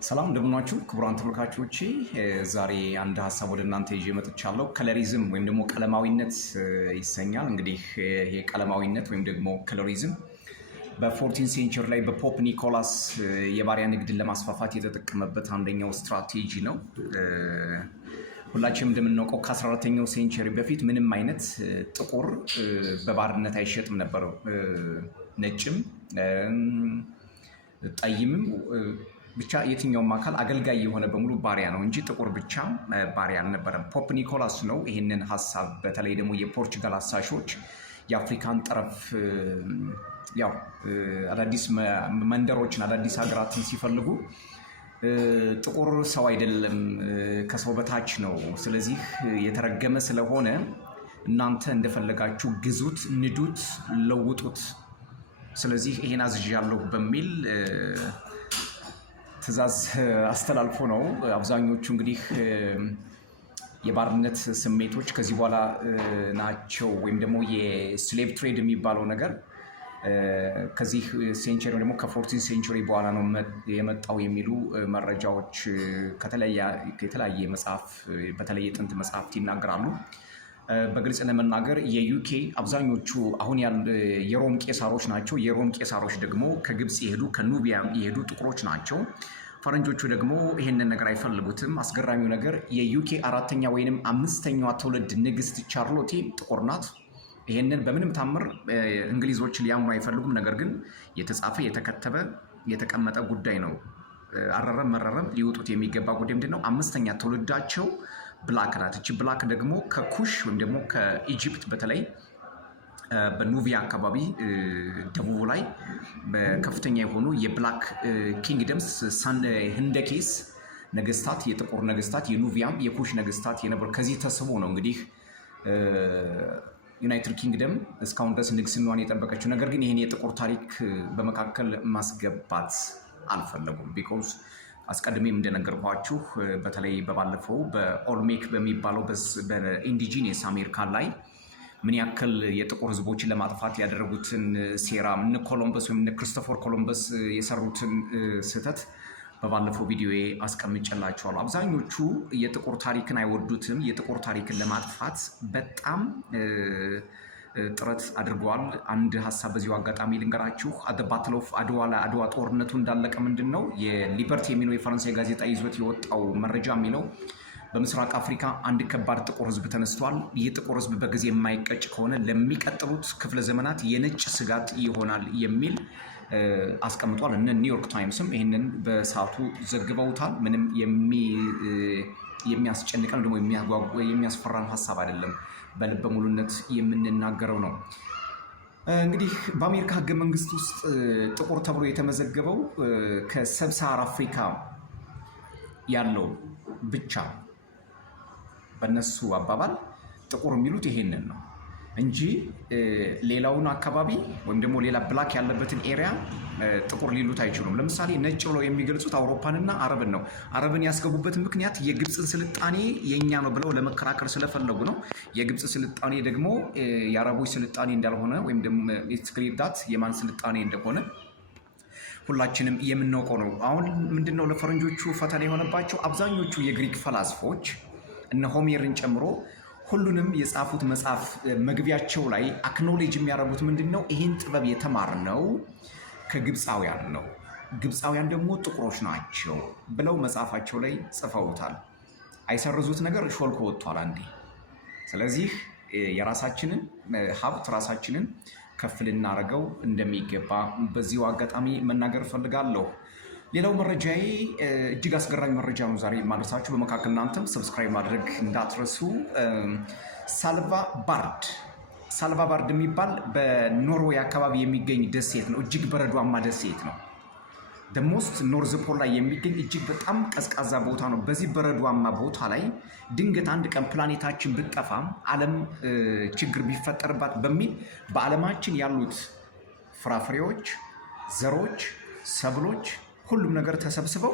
ሰላም እንደምናችሁ ክቡራን ተመልካቾቼ፣ ዛሬ አንድ ሀሳብ ወደ እናንተ ይዤ መጥቻለሁ። ከለሪዝም ወይም ደግሞ ቀለማዊነት ይሰኛል። እንግዲህ ይሄ ቀለማዊነት ወይም ደግሞ ከለሪዝም በ14 ሴንቸሪ ላይ በፖፕ ኒኮላስ የባሪያ ንግድን ለማስፋፋት የተጠቀመበት አንደኛው ስትራቴጂ ነው። ሁላችንም እንደምናውቀው ከ14ኛው ሴንቸሪ በፊት ምንም አይነት ጥቁር በባርነት አይሸጥም ነበር። ነጭም ጠይምም ብቻ የትኛውም አካል አገልጋይ የሆነ በሙሉ ባሪያ ነው እንጂ ጥቁር ብቻ ባሪያ አልነበረም። ፖፕ ኒኮላስ ነው ይህንን ሀሳብ በተለይ ደግሞ የፖርቹጋል አሳሾች የአፍሪካን ጠረፍ አዳዲስ መንደሮችን አዳዲስ ሀገራትን ሲፈልጉ ጥቁር ሰው አይደለም፣ ከሰው በታች ነው። ስለዚህ የተረገመ ስለሆነ እናንተ እንደፈለጋችሁ ግዙት፣ ንዱት፣ ለውጡት። ስለዚህ ይሄን አዝዣለሁ በሚል ትዕዛዝ አስተላልፎ ነው። አብዛኞቹ እንግዲህ የባርነት ስሜቶች ከዚህ በኋላ ናቸው፣ ወይም ደግሞ የስሌቭ ትሬድ የሚባለው ነገር ከዚህ ሴንቸሪ ደግሞ ከ14 ሴንቸሪ በኋላ ነው የመጣው የሚሉ መረጃዎች ከተለያየ መጽሐፍ በተለይ የጥንት መጽሐፍት ይናገራሉ። በግልጽ ለመናገር የዩኬ አብዛኞቹ አሁን የሮም ቄሳሮች ናቸው። የሮም ቄሳሮች ደግሞ ከግብፅ የሄዱ ከኑቢያ የሄዱ ጥቁሮች ናቸው። ፈረንጆቹ ደግሞ ይሄንን ነገር አይፈልጉትም። አስገራሚው ነገር የዩኬ አራተኛ ወይንም አምስተኛዋ ትውልድ ንግስት ቻርሎቴ ጥቁር ናት። ይሄንን በምንም ታምር እንግሊዞች ሊያምኑ አይፈልጉም። ነገር ግን የተጻፈ የተከተበ የተቀመጠ ጉዳይ ነው። አረረም መረረም ሊወጡት የሚገባ ጉዳይ ምንድን ነው? አምስተኛ ትውልዳቸው ብላክ ናት። እቺ ብላክ ደግሞ ከኩሽ ወይም ደግሞ ከኢጂፕት በተለይ በኑቢያ አካባቢ ደቡቡ ላይ በከፍተኛ የሆኑ የብላክ ኪንግደምስ ህንደኬስ ነገስታት፣ የጥቁር ነገስታት፣ የኑቢያም የኩሽ ነገስታት የነበሩ ከዚህ ተስቦ ነው እንግዲህ ዩናይትድ ኪንግደም እስካሁን ድረስ ንግስናዋን የጠበቀችው። ነገር ግን ይህን የጥቁር ታሪክ በመካከል ማስገባት አልፈለጉም። ቢኮዝ አስቀድሜም እንደነገርኳችሁ በተለይ በባለፈው በኦልሜክ በሚባለው በኢንዲጂኒየስ አሜሪካ ላይ ምን ያክል የጥቁር ህዝቦችን ለማጥፋት ያደረጉትን ሴራ እነ ኮሎምበስ ወይም እነ ክሪስቶፈር ኮሎምበስ የሰሩትን ስህተት በባለፈው ቪዲዮ አስቀምጬላችኋለሁ። አብዛኞቹ የጥቁር ታሪክን አይወዱትም። የጥቁር ታሪክን ለማጥፋት በጣም ጥረት አድርገዋል። አንድ ሀሳብ በዚሁ አጋጣሚ ልንገራችሁ። ባትል ኦፍ አድዋ ላይ አድዋ ጦርነቱ እንዳለቀ ምንድን ነው የሊበርቲ የሚለው የፈረንሳይ ጋዜጣ ይዞት የወጣው መረጃ የሚለው በምስራቅ አፍሪካ አንድ ከባድ ጥቁር ህዝብ ተነስቷል። ይህ ጥቁር ህዝብ በጊዜ የማይቀጭ ከሆነ ለሚቀጥሉት ክፍለ ዘመናት የነጭ ስጋት ይሆናል የሚል አስቀምጧል። እነ ኒውዮርክ ታይምስም ይህንን በሰዓቱ ዘግበውታል። ምንም የሚያስጨንቀን ደግሞ የሚያስፈራን ሀሳብ አይደለም። በልበ ሙሉነት የምንናገረው ነው። እንግዲህ በአሜሪካ ህገ መንግስት ውስጥ ጥቁር ተብሎ የተመዘገበው ከሰብሳሃራ አፍሪካ ያለው ብቻ። በነሱ አባባል ጥቁር የሚሉት ይሄንን ነው እንጂ ሌላውን አካባቢ ወይም ደግሞ ሌላ ብላክ ያለበትን ኤሪያ ጥቁር ሊሉት አይችሉም። ለምሳሌ ነጭ ብለው የሚገልጹት አውሮፓንና አረብን ነው። አረብን ያስገቡበት ምክንያት የግብፅን ስልጣኔ የኛ ነው ብለው ለመከራከር ስለፈለጉ ነው። የግብፅ ስልጣኔ ደግሞ የአረቦች ስልጣኔ እንዳልሆነ ወይም ደግሞ ስክሪፕታት የማን ስልጣኔ እንደሆነ ሁላችንም የምናውቀው ነው። አሁን ምንድነው ለፈረንጆቹ ፈተና የሆነባቸው? አብዛኞቹ የግሪክ ፈላስፎች እነ ሆሜርን ጨምሮ ሁሉንም የጻፉት መጽሐፍ መግቢያቸው ላይ አክኖሌጅ የሚያደርጉት ምንድነው? ይህን ጥበብ የተማርነው ከግብፃውያን ነው፣ ግብፃውያን ደግሞ ጥቁሮች ናቸው ብለው መጽሐፋቸው ላይ ጽፈውታል። አይሰርዙት ነገር ሾልኮ ወጥቷል አንዴ። ስለዚህ የራሳችንን ሀብት ራሳችንን ከፍ ልናደርገው እንደሚገባ በዚሁ አጋጣሚ መናገር እፈልጋለሁ። ሌላው መረጃዬ እጅግ አስገራሚ መረጃ ነው ዛሬ የማድረሳችሁ። በመካከል እናንተም ሰብስክራይብ ማድረግ እንዳትረሱ። ሳልቫ ባርድ የሚባል በኖርዌይ አካባቢ የሚገኝ ደሴት ነው። እጅግ በረዷማ ደሴት ነው። ደሞስት ኖርዝ ፖል ላይ የሚገኝ እጅግ በጣም ቀዝቃዛ ቦታ ነው። በዚህ በረዷማ ቦታ ላይ ድንገት አንድ ቀን ፕላኔታችን ብትጠፋ ዓለም ችግር ቢፈጠርባት በሚል በዓለማችን ያሉት ፍራፍሬዎች፣ ዘሮች፣ ሰብሎች ሁሉም ነገር ተሰብስበው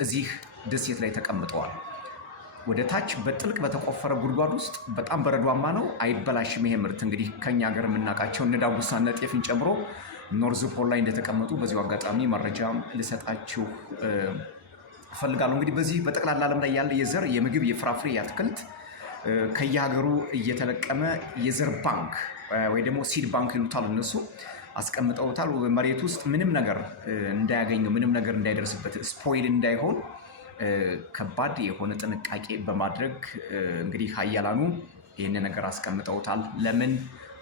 እዚህ ደሴት ላይ ተቀምጠዋል። ወደ ታች በጥልቅ በተቆፈረ ጉድጓድ ውስጥ በጣም በረዷማ ነው። አይበላሽም ይሄ ምርት። እንግዲህ ከኛ ሀገር የምናውቃቸው እነ ዳጉሳና ጤፍን ጨምሮ ኖርዝ ፖል ላይ እንደተቀመጡ በዚሁ አጋጣሚ መረጃ ልሰጣችሁ እፈልጋለሁ። እንግዲህ በዚህ በጠቅላላ ዓለም ላይ ያለ የዘር የምግብ የፍራፍሬ የአትክልት ከየሀገሩ እየተለቀመ የዘር ባንክ ወይ ደግሞ ሲድ ባንክ ይሉታል እነሱ አስቀምጠውታል። መሬት ውስጥ ምንም ነገር እንዳያገኘው ምንም ነገር እንዳይደርስበት ስፖይል እንዳይሆን ከባድ የሆነ ጥንቃቄ በማድረግ እንግዲህ ሀያላኑ ይህን ነገር አስቀምጠውታል። ለምን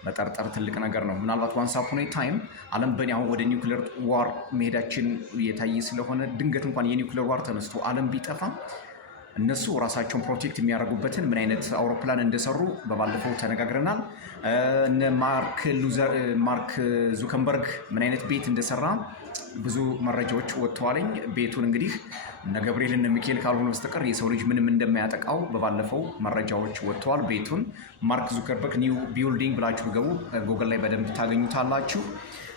መጠርጠር ትልቅ ነገር ነው። ምናልባት ዋንስ አፖን ኤ ታይም ዓለም በእኔ አሁን ወደ ኒውክሌር ዋር መሄዳችን የታየ ስለሆነ ድንገት እንኳን የኒውክሌር ዋር ተነስቶ ዓለም ቢጠፋ እነሱ ራሳቸውን ፕሮቴክት የሚያደርጉበትን ምን አይነት አውሮፕላን እንደሰሩ በባለፈው ተነጋግረናል። እነ ማርክ ዙከንበርግ ምን አይነት ቤት እንደሰራ ብዙ መረጃዎች ወጥተዋለኝ። ቤቱን እንግዲህ እነ ገብርኤል እነ ሚካኤል ካልሆነ በስተቀር የሰው ልጅ ምንም እንደማያጠቃው በባለፈው መረጃዎች ወጥተዋል። ቤቱን ማርክ ዙከንበርግ ኒው ቢልዲንግ ብላችሁ ገቡ፣ ጉግል ላይ በደንብ ታገኙታላችሁ።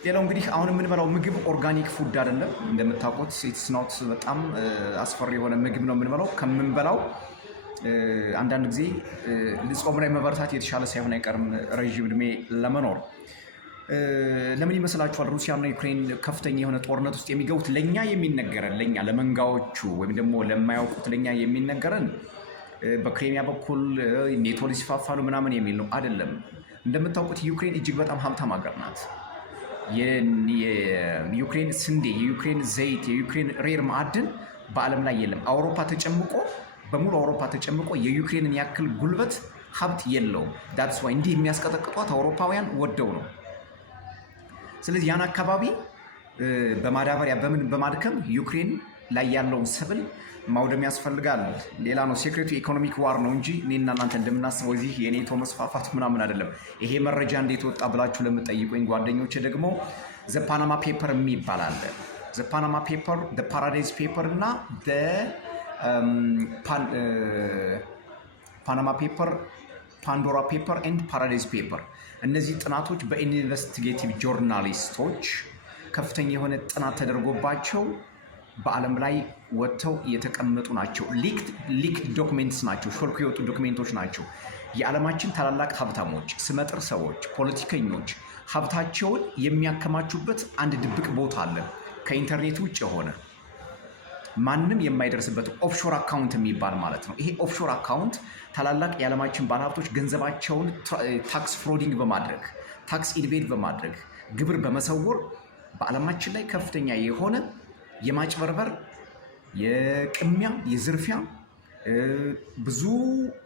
ሌላው እንግዲህ አሁን የምንበላው ምግብ ኦርጋኒክ ፉድ አይደለም። እንደምታውቁት ኢትስ ኖት በጣም አስፈሪ የሆነ ምግብ ነው የምንበላው። ከምንበላው አንዳንድ ጊዜ ጾም ላይ መበርታት የተሻለ ሳይሆን አይቀርም ረዥም እድሜ ለመኖር። ለምን ይመስላችኋል ሩሲያና ዩክሬን ከፍተኛ የሆነ ጦርነት ውስጥ የሚገቡት? ለእኛ የሚነገረን ለእኛ ለመንጋዎቹ ወይም ደግሞ ለማያውቁት ለእኛ የሚነገረን በክሬሚያ በኩል ኔቶ ሊስፋፋ ነው ምናምን የሚል ነው አይደለም። እንደምታውቁት ዩክሬን እጅግ በጣም ሀብታም ሀገር ናት። የዩክሬን ስንዴ፣ የዩክሬን ዘይት፣ የዩክሬን ሬር ማዕድን በዓለም ላይ የለም። አውሮፓ ተጨምቆ በሙሉ አውሮፓ ተጨምቆ የዩክሬንን ያክል ጉልበት ሀብት የለውም። ዳትስ ዋይ እንዲህ የሚያስቀጠቅጧት አውሮፓውያን ወደው ነው። ስለዚህ ያን አካባቢ በማዳበሪያ በምን በማድከም ዩክሬን ላይ ያለውን ሰብል ማውደም ያስፈልጋል። ሌላ ነው ሴክሬቱ ኢኮኖሚክ ዋር ነው እንጂ እኔና እናንተ እንደምናስበው እዚህ የኔቶ መስፋፋት ምናምን አይደለም። ይሄ መረጃ እንዴት ወጣ ብላችሁ ለምጠይቁኝ ጓደኞቼ ደግሞ ዘ ፓናማ ፔፐር የሚባል አለ። ዘ ፓናማ ፔፐር፣ ዘ ፓራዳይዝ ፔፐር እና ፓናማ ፔፐር፣ ፓንዶራ ፔፐር ኤንድ ፓራዳይዝ ፔፐር። እነዚህ ጥናቶች በኢንቨስቲጌቲቭ ጆርናሊስቶች ከፍተኛ የሆነ ጥናት ተደርጎባቸው በዓለም ላይ ወጥተው የተቀመጡ ናቸው። ሊክድ ዶክሜንትስ ናቸው። ሾልኮ የወጡ ዶክሜንቶች ናቸው። የዓለማችን ታላላቅ ሀብታሞች፣ ስመጥር ሰዎች፣ ፖለቲከኞች ሀብታቸውን የሚያከማቹበት አንድ ድብቅ ቦታ አለ። ከኢንተርኔት ውጭ የሆነ ማንም የማይደርስበት ኦፍሾር አካውንት የሚባል ማለት ነው። ይሄ ኦፍሾር አካውንት ታላላቅ የዓለማችን ባለሀብቶች ገንዘባቸውን ታክስ ፍሮዲንግ በማድረግ ታክስ ኢድቬድ በማድረግ ግብር በመሰወር በዓለማችን ላይ ከፍተኛ የሆነ የማጭበርበር፣ የቅሚያ፣ የዝርፊያ ብዙ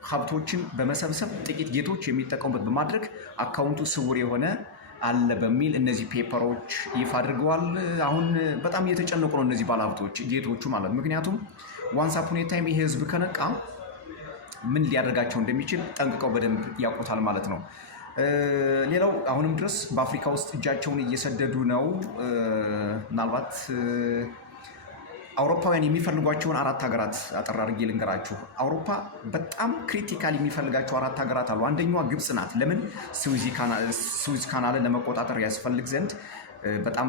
ሀብቶችን በመሰብሰብ ጥቂት ጌቶች የሚጠቀሙበት በማድረግ አካውንቱ ስውር የሆነ አለ በሚል እነዚህ ፔፐሮች ይፋ አድርገዋል። አሁን በጣም እየተጨነቁ ነው እነዚህ ባለሀብቶች ጌቶቹ ማለት። ምክንያቱም ዋንስ አፖን ኤ ታይም ይሄ ህዝብ ከነቃ ምን ሊያደርጋቸው እንደሚችል ጠንቅቀው በደንብ ያውቁታል ማለት ነው። ሌላው አሁንም ድረስ በአፍሪካ ውስጥ እጃቸውን እየሰደዱ ነው። ምናልባት አውሮፓውያን የሚፈልጓቸውን 4 ሀገራት አጠር አድርጌ ልንገራችሁ። አውሮፓ በጣም ክሪቲካል የሚፈልጋቸው 4 ሀገራት አሉ። አንደኛዋ ግብፅ ናት። ለምን? ስዊዝ ካናልን ለመቆጣጠር ያስፈልግ ዘንድ በጣም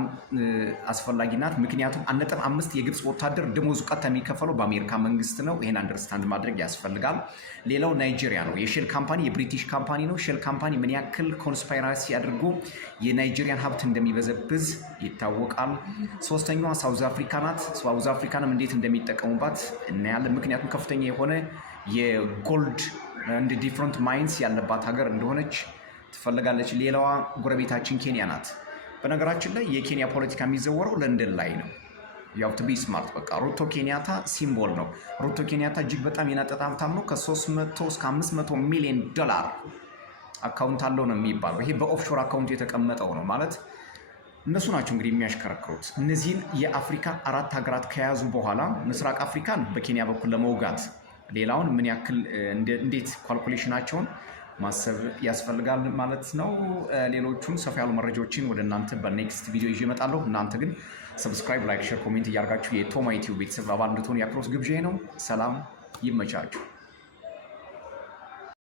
አስፈላጊ ናት። ምክንያቱም 1.5 የግብፅ ወታደር ደሞዙ ቀጥታ የሚከፈለው በአሜሪካ መንግስት ነው። ይሄን አንደርስታንድ ማድረግ ያስፈልጋል። ሌላው ናይጄሪያ ነው። የሼል ካምፓኒ የብሪቲሽ ካምፓኒ ነው። ሼል ካምፓኒ ምን ያክል ኮንስፓይራሲ አድርጎ የናይጄሪያን ሀብት እንደሚበዘብዝ ይታወቃል። ሶስተኛዋ ሳውዝ አፍሪካ ናት። ሳውዝ አፍሪካንም እንዴት እንደሚጠቀሙባት እናያለን። ምክንያቱም ከፍተኛ የሆነ የጎልድ እንደ ዲፍረንት ማይንስ ያለባት ሀገር እንደሆነች ትፈልጋለች። ሌላዋ ጎረቤታችን ኬንያ ናት። በነገራችን ላይ የኬንያ ፖለቲካ የሚዘወረው ለንደን ላይ ነው። ያው ቱ ቢ ስማርት በቃ ሩቶ ኬንያታ ሲምቦል ነው። ሩቶ ኬንያታ እጅግ በጣም የናጠጣ ሀብታም ነው። ከ300 እስከ 500 ሚሊዮን ዶላር አካውንት አለው ነው የሚባለው። ይሄ በኦፍሾር አካውንት የተቀመጠው ነው ማለት እነሱ ናቸው እንግዲህ የሚያሽከረክሩት። እነዚህን የአፍሪካ 4 ሀገራት ከያዙ በኋላ ምስራቅ አፍሪካን በኬንያ በኩል ለመውጋት ሌላውን ምን ያክል እንዴት ካልኩሌሽናቸውን ማሰብ ያስፈልጋል ማለት ነው። ሌሎቹን ሰፋ ያሉ መረጃዎችን ወደ እናንተ በኔክስት ቪዲዮ ይዤ እመጣለሁ። እናንተ ግን ሰብስክራይብ፣ ላይክ፣ ሼር፣ ኮሜንት እያደርጋችሁ የቶማ ዩቲዩብ ቤተሰብ አባል እንድትሆኑ የአክብሮት ግብዣ ነው። ሰላም፣ ይመቻችሁ።